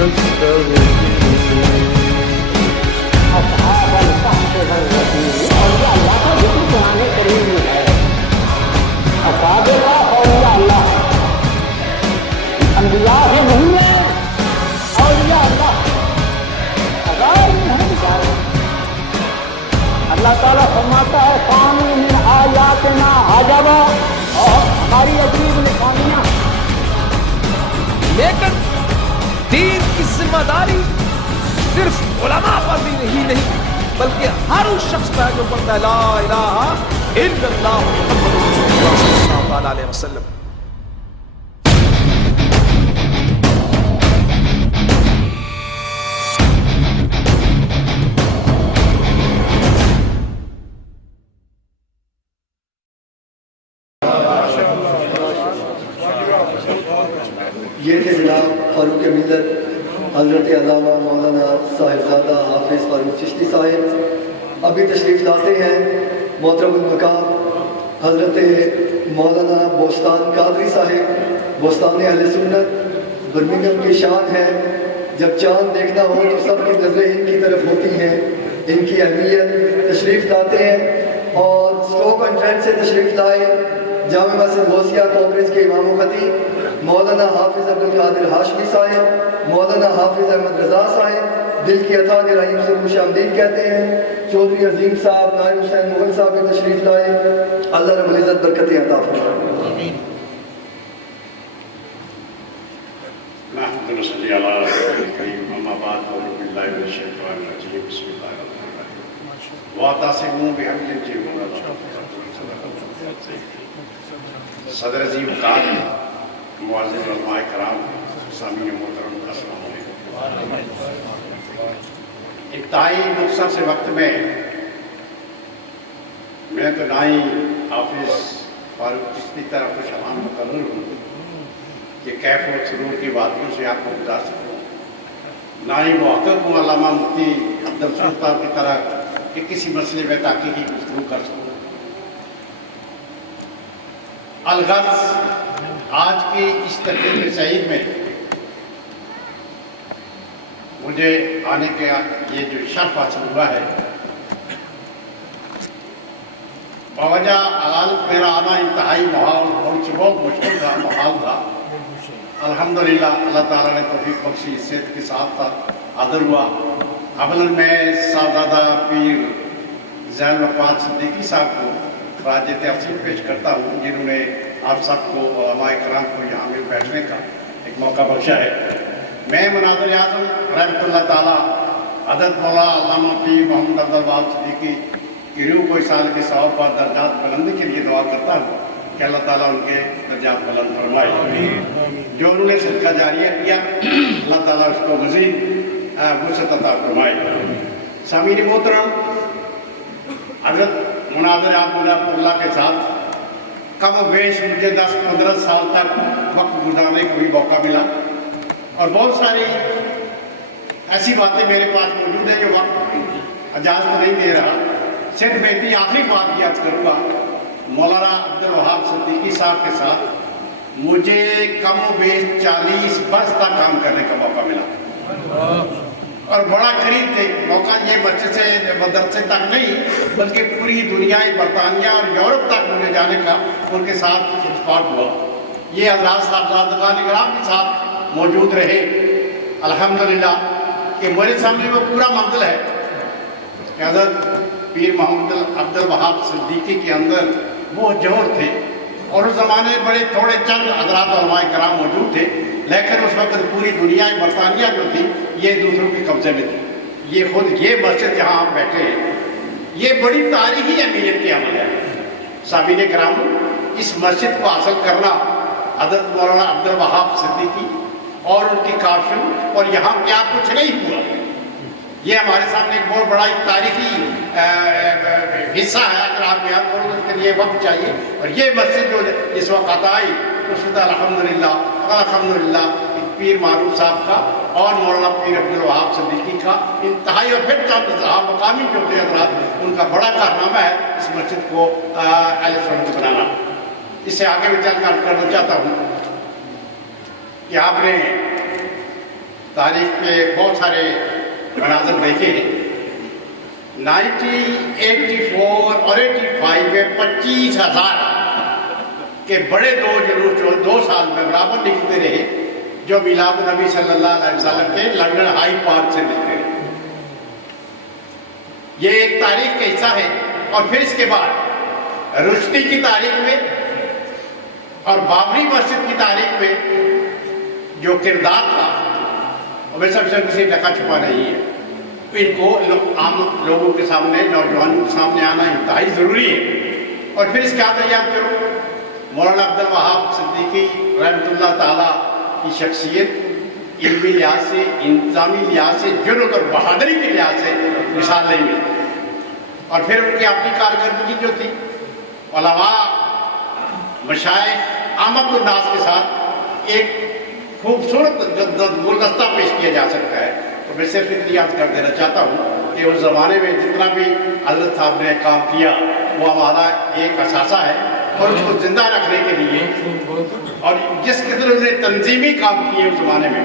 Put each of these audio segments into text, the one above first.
أصحاب الكهف والرقيم أولياء الله کا ذکر قرآن کریم میں ہے. اصحاب الکہف اولیاء اللہ انبیاء بھی نہیں ہیں, اولیاء اللہ غیر میں ہیں بیچارے. اللہ تعالیٰ فرماتا ہے فَانُوا مِنْ آیَاتِنَا عَجَبًا, اور ہماری عجیب نشانیاں. لیکن دین کی ذمہ داری صرف علماء پر بھی نہیں بلکہ ہر اس شخص پر جو پڑھتا ہے لا الہ الا اللہ محمد رسول اللہ صلی اللہ تعالی علیہ وسلم. یہ تھے جناب فاروق ملت حضرت علامہ مولانا صاحبزادہ حافظ فاروق چشتی صاحب. ابھی تشریف لاتے ہیں محترم المقام حضرت مولانا بوستان قادری صاحب, بوستان اہل سنت برمنگھم کی شان ہے. جب چاند دیکھنا ہو تو سب کی نظریں ان کی طرف ہوتی ہیں, ان کی اہمیت. تشریف لاتے ہیں اور اسٹوک اینڈ ٹرینڈ سے تشریف لائے جامع مسجد غوثیہ کاکریج کے امام و خطیب مولانا حافظ عبدالقادر ہاشمی صاحب, مولانا حافظ احمد رضا صاحب. دل کی عطا کے رحیم سے خوش آمدید کہتے ہیں. چودھری عظیم صاحب نائب حسین مغل صاحب بھی تشریف لائے. اللہ رب العزت برکتیں عطا فرمائے. نحمد صلی اللہ علیہ کریم اما بعد اعوذ باللہ من الشیطان الرجیم بسم اللہ الرحمن الرحیم واعتصموا بحبل اللہ. صدر عظیم کار معزز علماء کرام سامعین محترم السلام علیکم. ابتدائی مختصر سے وقت میں تو نہ ہی حافظ فاروق چشتی طرح خوش امان مقرر ہوں کہ کیف و سرور کی باتوں سے آپ کو بتا سکوں, نہ ہی محقق ہوں علامہ مفتی عبدالرسول صاحب کی طرح کہ کسی مسئلے میں تحقیقی گفتگو کر سکوں. الغرض آج کی اس تقریب سعید میں مجھے آنے کا یہ جو شرف حاصل ہوا ہے, باوجہ حال میرا آنا انتہائی بہت مشکل تھا, محال تھا. الحمدللہ اللہ تعالیٰ نے توفیق بخشی, صحت کے ساتھ تھا, حاضر ہوا. اولاً میں صاحبزادہ پیر زین العابدین صدیقی صاحب کو خراج تحسین پیش کرتا ہوں جنہوں نے آپ سب کو علماء کرام کو یہاں میں بیٹھنے کا ایک موقع بخشا ہے. میں مناظر اعظم رحمۃ اللہ تعالیٰ حضرت مولانا علامہ پیر محمد عبدالوہاب صدیقی کی روح کو سال کے ثواب پر درجات بلندی کے لیے دعا کرتا ہوں کہ اللہ تعالیٰ ان کے درجات بلند فرمائے. جو انہوں نے صدقہ جاریہ کیا اللہ تعالیٰ اس کو مزید وسعت عطا فرمائے. سامعین محترم, حضرت مناظر اعظم رحمۃ اللہ کے ساتھ کم و بیش مجھے 10-15 سال تک وقت گزارنے کو بھی موقع ملا, اور بہت ساری ایسی باتیں میرے پاس موجود ہیں جو وقت اجازت نہیں دے رہا. صرف میں اتنی آخری بات یاد کروں گا, مولانا عبدالوہاب صدیقی صاحب کے ساتھ مجھے کم و بیش 40 برس تک کام کرنے کا موقع ملا, اور بڑا قریب تھے. موقع یہ بچے سے مدرسے تک نہیں بلکہ پوری دنیا برطانیہ اور یورپ تک مجھے جانے کا ان کے ساتھ اسپاٹ ہوا. یہ حضرات صاحبزادگان کرام کے ساتھ موجود رہے. الحمدللہ کہ میرے سامنے وہ پورا منزل ہے کہ حضرت پیر محمد عبدالوہاب صدیقی کے اندر وہ جوہر تھے, اور اس زمانے بڑے تھوڑے چند حضرات علماء کرام موجود تھے, لیکن اس وقت پوری دنیا برطانیہ جو تھی یہ دوسروں کے قبضے میں تھی. یہ خود یہ مسجد جہاں آپ بیٹھے ہیں یہ بڑی تاریخی اہمیت کی عمل ہے. سامعین کرام, اس مسجد کو حاصل کرنا حضرت مولانا عبدالوہاب صدیقی اور ان کی کافشن, اور یہاں کیا کچھ نہیں ہوا, یہ ہمارے سامنے ایک بہت بڑا ایک تاریخی حصہ ہے. اگر آپ یاد کرو اس کے لیے وقت چاہیے, اور یہ مسجد جو اس وقت آئی اس وقت الحمدللہ پیر معروف صاحب کا اور مولانا پیر عبدالوہاب صدیقی کا انتہائی, اور پھر مقامی جو تھے حضرات ان کا بڑا کارنامہ ہے اس مسجد کو اہل سنت بنانا. اس سے آگے بھی چل کر کرنا چاہتا ہوں کہ آپ نے तारीख के बहुत सारे मनाजर देखे हैं। 1984 और 85 में 25,000 के बड़े दो जुलूस जो 2 साल में बराबर निकलते रहे, जो मिलाद नबी सल्लल्लाहु अलैहि वसल्लम के लंदन हाई पार्क से निकले रहे। ये एक तारीख का हिस्सा है। और फिर इसके बाद रुश्ती की तारीख में और बाबरी मस्जिद की तारीख में जो किरदार था वो सबसे किसी ढका छुपा नहीं है। इनको आम लोगों के सामने, नौजवानों के सामने आना इंतहाई ज़रूरी है। और फिर इसके बाद याद करो मौलाना अब्दुल वहाब सिद्दीकी रहमतुल्लाह ताला की शख्सियत इल्मी लिहाज से, इंतजामी लिहाज से, जुर्रत और बहादुरी के लिहाज से मिसाल नहीं मिलती। और फिर उनकी अपनी कारकर्दगी जो थी, उलमा, मशाइख, आमदुन्नास के साथ एक खूबसूरत गुलदस्ता पेश किया जा सकता है। तो मैं सिर्फ इतनी याद कर देना चाहता हूँ कि उस ज़माने में जितना भी हज़रत साहब ने काम किया वो हमारा एक असासा है, और उसको जिंदा रखने के लिए और जिस कदर उन्होंने तंजीमी काम किए उस ज़माने में,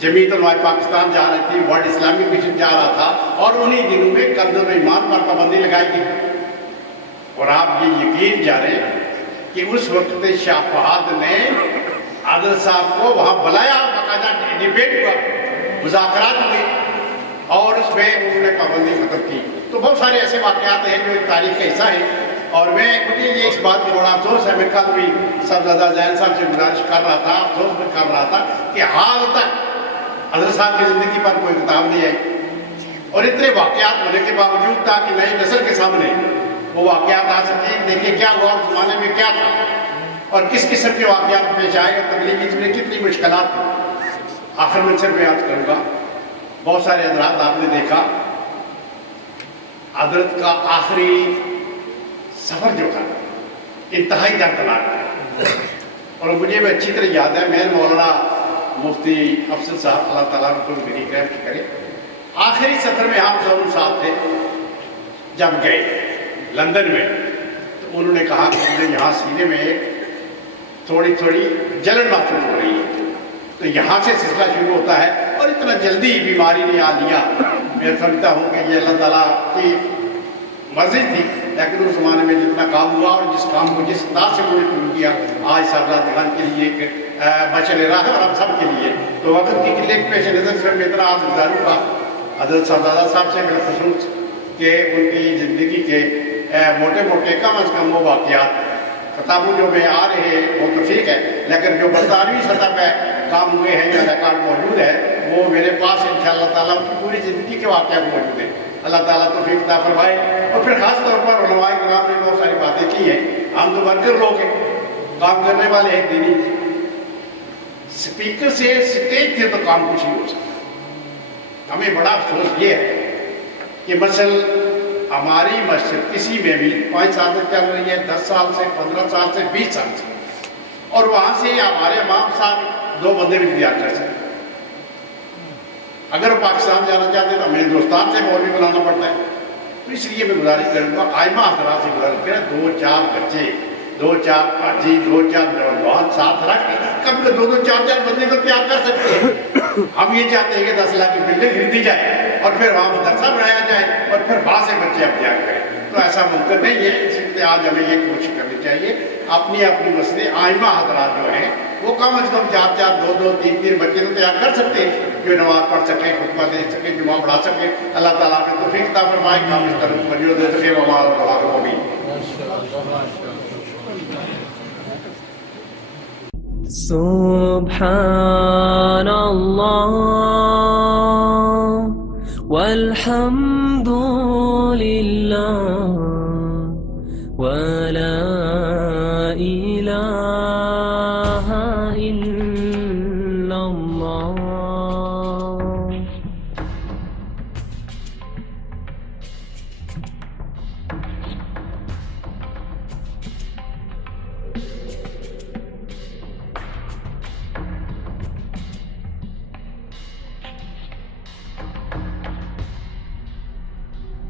जमीयत उलमाए पाकिस्तान जा रही थी, वर्ल्ड इस्लामिक मिशन जा रहा था, और उन्हीं दिनों में कर्ज़ ईमान पर पाबंदी लगाई गई। और आप ये यकीन जाने कि उस वक्त शाह फहाद ने आदिल साहब को वहाँ बुलाया, बाकायदा डिबेट हुआ, मुज़ाकरात हुए, और उसमें उन्होंने पाबंदी खत्म की। तो बहुत सारे ऐसे वाक़यात हैं जो एक तारीख का हिस्सा है। और मुझे ये इस बात की बड़ा अफसोस है, मैं कल भी सरदादा जैन साहब से गुजारिश कर रहा था, अफसोस भी कर रहा था कि हाल तक हज़रत साहब की ज़िंदगी पर कोई किताब नहीं आई। और इतने वाक़यात होने के बावजूद था कि नई नस्ल के सामने वो वाक़यात आ सके। देखिए क्या हुआ उस ज़माने में, क्या था और किस किस्म के वाक़यात पेश आए और तबलीग में कितनी मुश्किलात थी। आखिर में सिर्फ याद करूँगा, बहुत सारे हज़रात आपने देखा हज़रत का आखिरी सफ़र जो था इंतहाई दर्दनाक था। और मुझे भी अच्छी तरह याद है, मैं मौलाना मुफ्ती अफजल साहब अल्लाह ताला उनको मेरी रहमत करे, आखिरी सफ़र में हम दोनों साथ थे। जब गए लंदन में तो उन्होंने कहा कि मुझे यहाँ सीने में थोड़ी थोड़ी जलन महसूस हो रही है। तो यहाँ से सिलसिला शुरू होता है, और इतना जल्दी बीमारी ने आ लिया। मैं समझता हूँ कि ये अल्लाह ताला की मर्ज़ी थी, लेकिन उस ज़माने में जितना काम हुआ और जिस काम को जिस अंदाज से उन्होंने शुरू किया, आज साहब के लिए बचल रहा है और हम सब के लिए। तो वक्त की किले पेश नज़र फिर मैं इतना आज गुजारूँगा हज़रत साहबजादा साहब से मेरा खसूस कि उनकी ज़िंदगी के मोटे मोटे कम अज़ कम वो वाक़यात किताबों जो में आ रहे हैं वो तो ठीक है, लेकिन जो बरतानवी सतह पर काम हुए हैं या रिकॉर्ड मौजूद है वो मेरे पास इंशाअल्लाह ताला उनकी पूरी ज़िंदगी के वाक़यात मौजूद हैं। अल्लाह ताला तौफीक अता फरमाए। और फिर ख़ास तौर पर उलमाए किराम ने बहुत सारी बातें की हैं। हम तो वर्कर लोग हैं, काम करने वाले हैं दीनी। स्पीकर से स्टेज से तो काम कुछ नहीं हो सकता। हमें बड़ा अफसोस ये है कि मसल हमारी मस्जिद किसी में भी 5 साल से चल रही है, 10 साल से, 15 साल से, 20 साल से, और वहाँ से हमारे इमाम साहब 2 बंदे भी तैयार कर सकते। अगर वो पाकिस्तान जाना चाहते तो हमें हिंदुस्तान से मौलवी बुलाना पड़ता है। तो इसलिए मैं गुजारिश करूँगा आइमा हज़रात से गुजारिश करें, 2-4 बच्चे, 2-4 हाजी, 2-4 नौजवान साथ रख कभी तो 2-2, 4-4 बंदे तो तैयार कर सकते हैं। हम ये चाहते हैं कि 10 लाख की बिल्डिंग खरीदी जाए और फिर वहाँ मदरसा बनाया जाए और फिर वहाँ से बच्चे अब तैयार करें। तो ऐसा मुमकिन नहीं है। इसलिए आज हमें ये कोशिश करनी चाहिए अपनी अपनी मसले आइमा हज़रात जो हैं वो कम अज़ कम 4-4, 2-2, 3-3 बच्चे तो तैयार कर सकते हैं जो नमाज पढ़ सकें, खुतबा दे सकें, जुमा पढ़ा सकें। अल्लाह ताला के तौफीक अता फरमाए, हम इस तरह तवज्जो दे सकें। सुभान